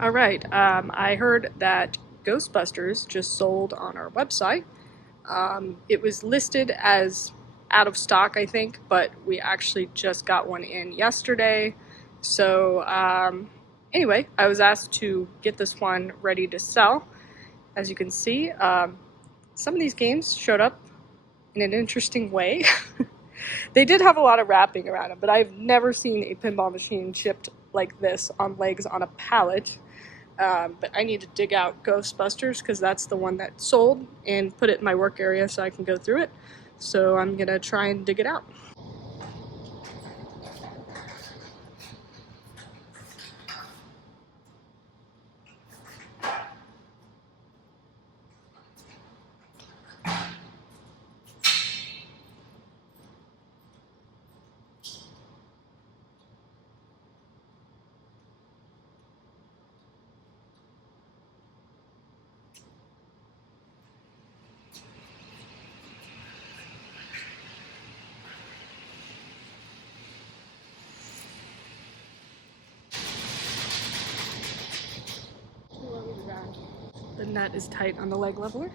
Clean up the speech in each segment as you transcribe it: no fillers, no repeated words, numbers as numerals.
All right. I heard that Ghostbusters just sold on our website. It was listed as out of stock, I think, but we actually just got one in yesterday. So, anyway, I was asked to get this one ready to sell. As you can see, some of these games showed up in an interesting way. They did have a lot of wrapping around them, but I've never seen a pinball machine shipped like this on legs on a pallet. But I need to dig out Ghostbusters because that's the one that sold and put it in my work area so I can go through it. So I'm gonna try and dig it out. The nut is tight on the leg leveler.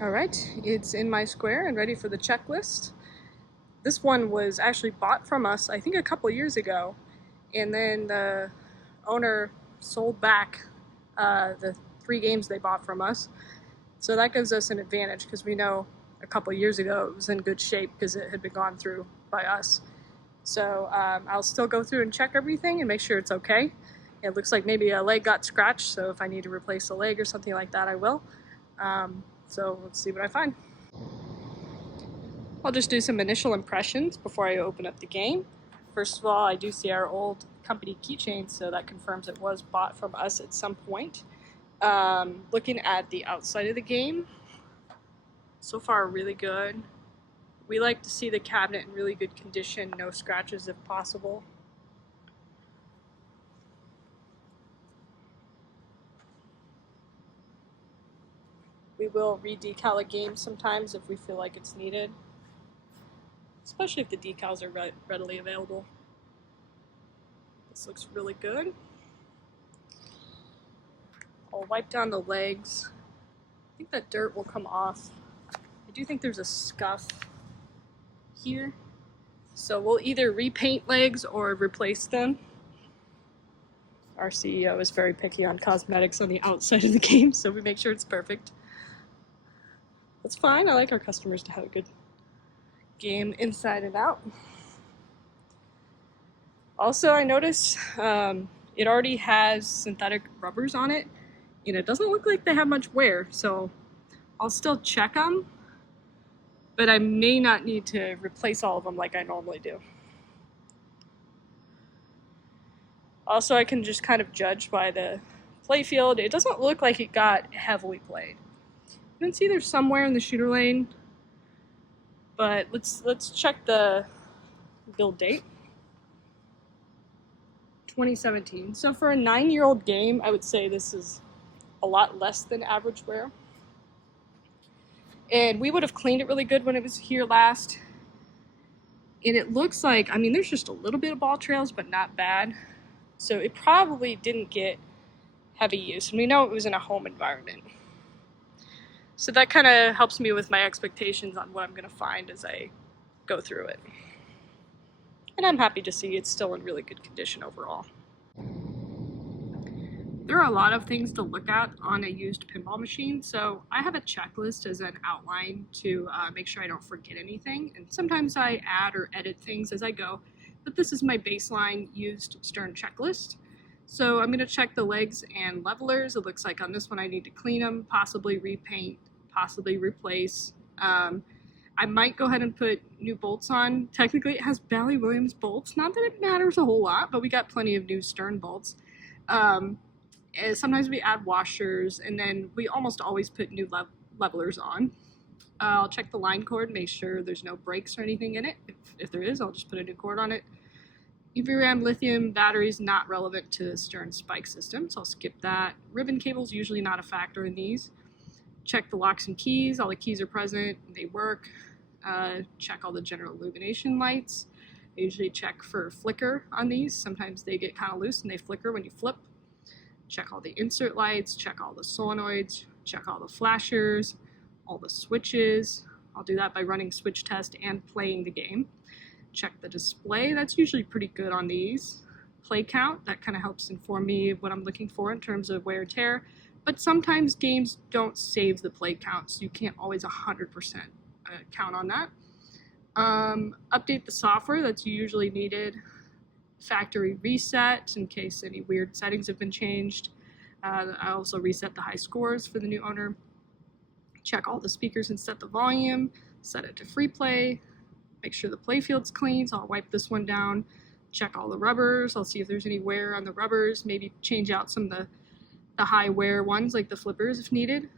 All right, it's in my square and ready for the checklist. This one was actually bought from us, I think a couple years ago, and then the owner sold back the 3 games they bought from us. So that gives us an advantage because we know a couple years ago it was in good shape because it had been gone through by us. So I'll still go through and check everything and make sure it's okay. It looks like maybe a leg got scratched, so if I need to replace a leg or something like that, I will. So let's see what I find. I'll just do some initial impressions before I open up the game. First of all, I do see our old company keychain, so that confirms it was bought from us at some point. Looking at the outside of the game, so far really good. We like to see the cabinet in really good condition, no scratches if possible. We will re-decal a game sometimes if we feel like it's needed, especially if the decals are readily available. This looks really good. I'll wipe down the legs. I think that dirt will come off. I do think there's a scuff here. So we'll either repaint legs or replace them. Our CEO is very picky on cosmetics on the outside of the game, so we make sure it's perfect. That's fine. I like our customers to have a good game inside and out. Also, I noticed it already has synthetic rubbers on it, and it doesn't look like they have much wear, so I'll still check them, but I may not need to replace all of them like I normally do. Also, I can just kind of judge by the playfield. It doesn't look like it got heavily played. You can see there's somewhere in the shooter lane, but let's check the build date. 2017. So for a 9-year-old game, I would say this is a lot less than average wear. And we would have cleaned it really good when it was here last. And it looks like, I mean, there's just a little bit of ball trails, but not bad. So it probably didn't get heavy use, and we know it was in a home environment. So that kind of helps me with my expectations on what I'm going to find as I go through it. And I'm happy to see it's still in really good condition overall. There are a lot of things to look at on a used pinball machine, so I have a checklist as an outline to make sure I don't forget anything, and sometimes I add or edit things as I go, but this is my baseline used Stern checklist. So I'm going to check the legs and levelers. It looks like on this one I need to clean them, possibly repaint, possibly replace. I might go ahead and put new bolts on. Technically it has Bally Williams bolts, not that it matters a whole lot, but we got plenty of new Stern bolts. Sometimes we add washers, and then we almost always put new levelers on. I'll check the line cord, make sure there's no breaks or anything in it. If there is, I'll just put a new cord on it. EVRAM lithium batteries not relevant to Stern spike system, so I'll skip that. Ribbon cables usually not a factor in these. Check the locks and keys, all the keys are present, they work. Check all the general illumination lights. I usually check for flicker on these. Sometimes they get kind of loose and they flicker when you flip. Check all the insert lights, check all the solenoids, check all the flashers, all the switches. I'll do that by running switch test and playing the game. Check the display, that's usually pretty good on these. Play count, that kind of helps inform me of what I'm looking for in terms of wear and tear, but sometimes games don't save the play count, so you can't always 100% count on that. Update the software, that's usually needed. Factory reset in case any weird settings have been changed. I also reset the high scores for the new owner. Check all the speakers and set the volume, set it to free play, make sure the playfield's clean, so I'll wipe this one down. Check all the rubbers, I'll see if there's any wear on the rubbers, maybe change out some of the high wear ones like the flippers if needed.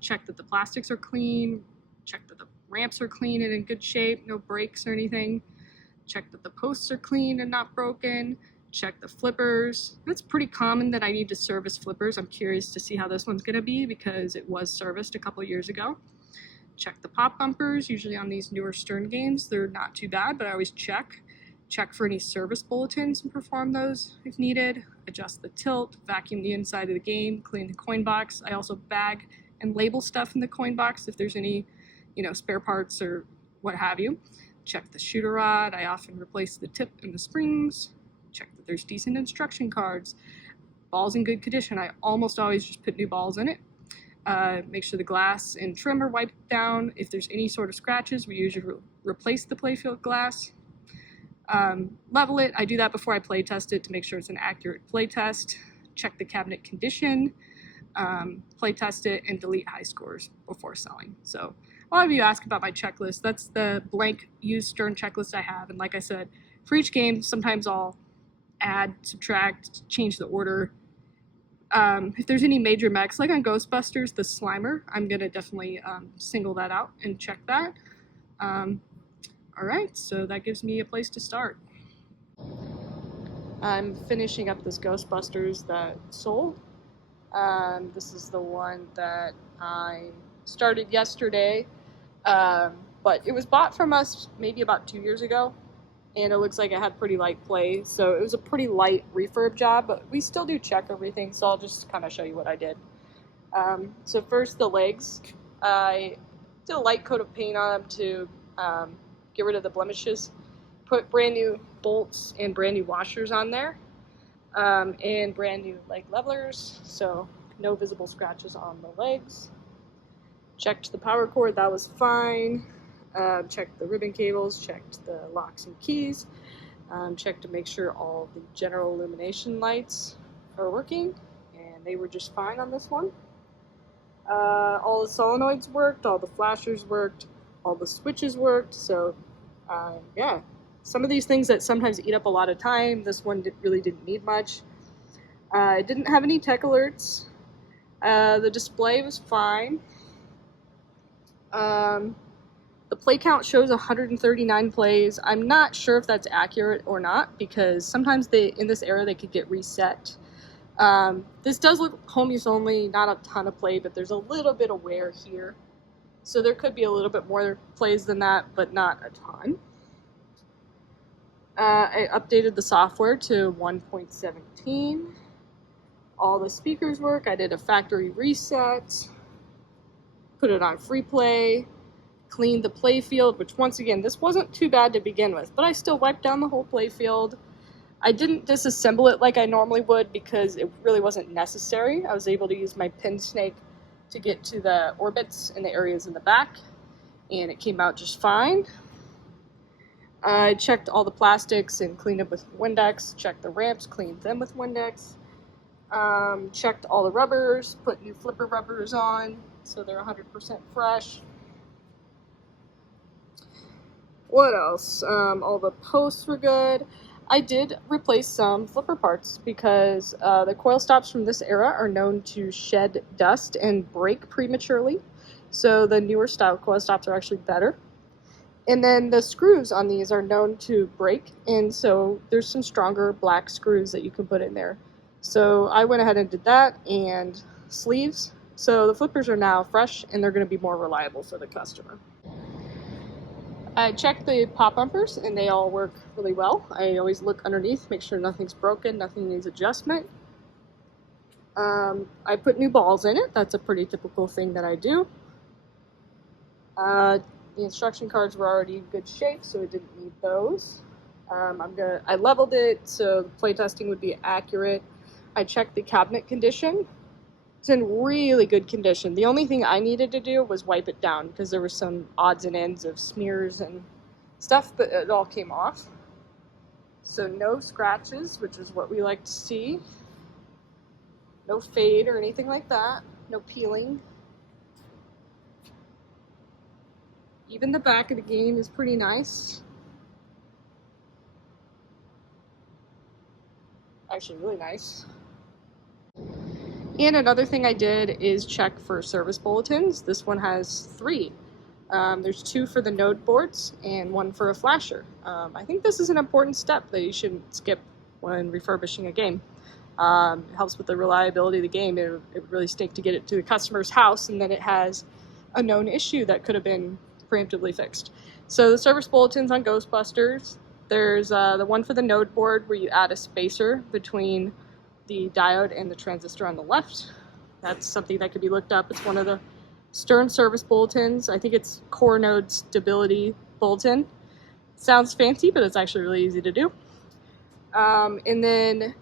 Check that the plastics are clean, check that the ramps are clean and in good shape, no breaks or anything. Check that the posts are clean and not broken. Check the flippers. It's pretty common that I need to service flippers. I'm curious to see how this one's going to be because it was serviced a couple years ago. Check the pop bumpers. Usually on these newer Stern games, they're not too bad, but I always check. Check for any service bulletins and perform those if needed. Adjust the tilt, vacuum the inside of the game, clean the coin box. I also bag and label stuff in the coin box if there's any, spare parts or what have you. Check the shooter rod. I often replace the tip and the springs. Check that there's decent instruction cards. Ball's in good condition. I almost always just put new balls in it. Make sure the glass and trim are wiped down. If there's any sort of scratches, we usually replace the playfield glass. Level it. I do that before I play test it to make sure it's an accurate play test. Check the cabinet condition. Play test it and delete high scores before selling. So a lot of you ask about my checklist. That's the blank used Stern checklist I have. And like I said, for each game, sometimes I'll add, subtract, change the order. If there's any major mechs, like on Ghostbusters, the Slimer, I'm going to definitely single that out and check that. Alright, so that gives me a place to start. I'm finishing up this Ghostbusters that sold. This is the one that I started yesterday. But it was bought from us maybe about 2 years ago, and it looks like it had pretty light play, so it was a pretty light refurb job, but we still do check everything, so I'll just kind of show you what I did. So first the legs, I did a light coat of paint on them to get rid of the blemishes, put brand new bolts and brand new washers on there, and brand new leg levelers, so no visible scratches on the legs. Checked the power cord, that was fine. Checked the ribbon cables, checked the locks and keys, checked to make sure all the general illumination lights are working, and they were just fine on this one. All the solenoids worked, all the flashers worked, all the switches worked, so yeah. Some of these things that sometimes eat up a lot of time, this one really didn't need much. It didn't have any tech alerts. The display was fine. The play count shows 139 plays. I'm not sure if that's accurate or not because sometimes in this era they could get reset. This does look home use only, not a ton of play, but there's a little bit of wear here. So there could be a little bit more plays than that, but not a ton. I updated the software to 1.17. All the speakers work. I did a factory reset, put it on free play, cleaned the playfield, which once again, this wasn't too bad to begin with, but I still wiped down the whole playfield. I didn't disassemble it like I normally would because it really wasn't necessary. I was able to use my pin snake to get to the orbits and the areas in the back, and it came out just fine. I checked all the plastics and cleaned it with Windex, checked the ramps, cleaned them with Windex, checked all the rubbers, put new flipper rubbers on so they're 100% fresh. What else? All the posts were good. I did replace some flipper parts because the coil stops from this era are known to shed dust and break prematurely. So the newer style coil stops are actually better. And then the screws on these are known to break, and so there's some stronger black screws that you can put in there. So I went ahead and did that, and sleeves. So the flippers are now fresh, and they're going to be more reliable for the customer. I checked the pop bumpers, and they all work really well. I always look underneath, make sure nothing's broken, nothing needs adjustment. I put new balls in it. That's a pretty typical thing that I do. The instruction cards were already in good shape, so I didn't need those. I leveled it so the playtesting would be accurate. I checked the cabinet condition. It's in really good condition. The only thing I needed to do was wipe it down because there were some odds and ends of smears and stuff, but it all came off. So no scratches, which is what we like to see. No fade or anything like that. No peeling. Even the back of the game is pretty nice. Actually, really nice. And another thing I did is check for service bulletins. This one has 3. There's 2 for the node boards and 1 for a flasher. I think this is an important step that you shouldn't skip when refurbishing a game. It helps with the reliability of the game. It would really stink to get it to the customer's house and then it has a known issue that could have been preemptively fixed. So the service bulletins on Ghostbusters, there's the one for the node board where you add a spacer between the diode and the transistor on the left. That's something that could be looked up. It's one of the Stern service bulletins. I think it's core node stability bulletin. Sounds fancy, but it's actually really easy to do. And then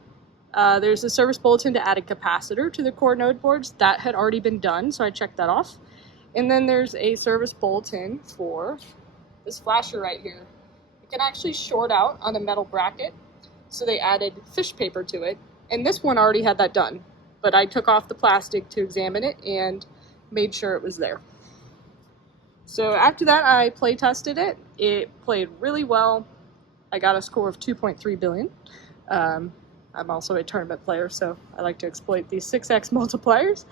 there's a service bulletin to add a capacitor to the core node boards. That had already been done, so I checked that off. And then there's a service bulletin for this flasher right here. It can actually short out on a metal bracket, so they added fish paper to it. And this one already had that done, but I took off the plastic to examine it and made sure it was there. So after that, I play tested it. It played really well. I got a score of 2.3 billion. I'm also a tournament player, so I like to exploit these 6x multipliers.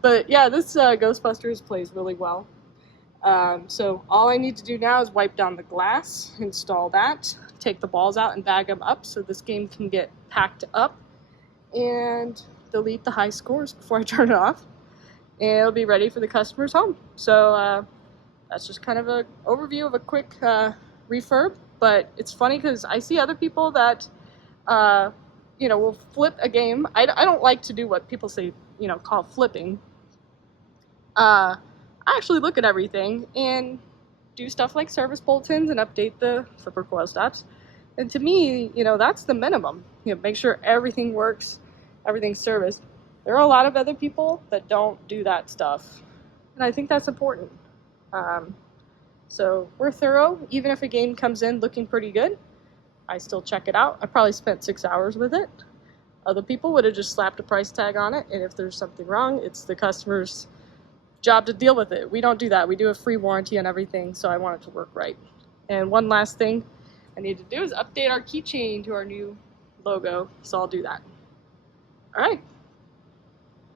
But yeah, this Ghostbusters plays really well. So all I need to do now is wipe down the glass, install that, take the balls out and bag them up so this game can get packed up, and delete the high scores before I turn it off. And it'll be ready for the customer's home. So that's just kind of an overview of a quick refurb. But it's funny because I see other people that will flip a game. I don't like to do what people say, call flipping. I actually look at everything and do stuff like service bulletins and update the flipper coil stops. And to me, that's the minimum. Make sure everything works, everything's serviced. There are a lot of other people that don't do that stuff, and I think that's important. So we're thorough. Even if a game comes in looking pretty good, I still check it out. I probably spent 6 hours with it. Other people would have just slapped a price tag on it, and if there's something wrong, it's the customer's job to deal with it. We don't do that. We do a free warranty on everything, so I want it to work right. And one last thing I need to do is update our keychain to our new logo, so I'll do that. All right.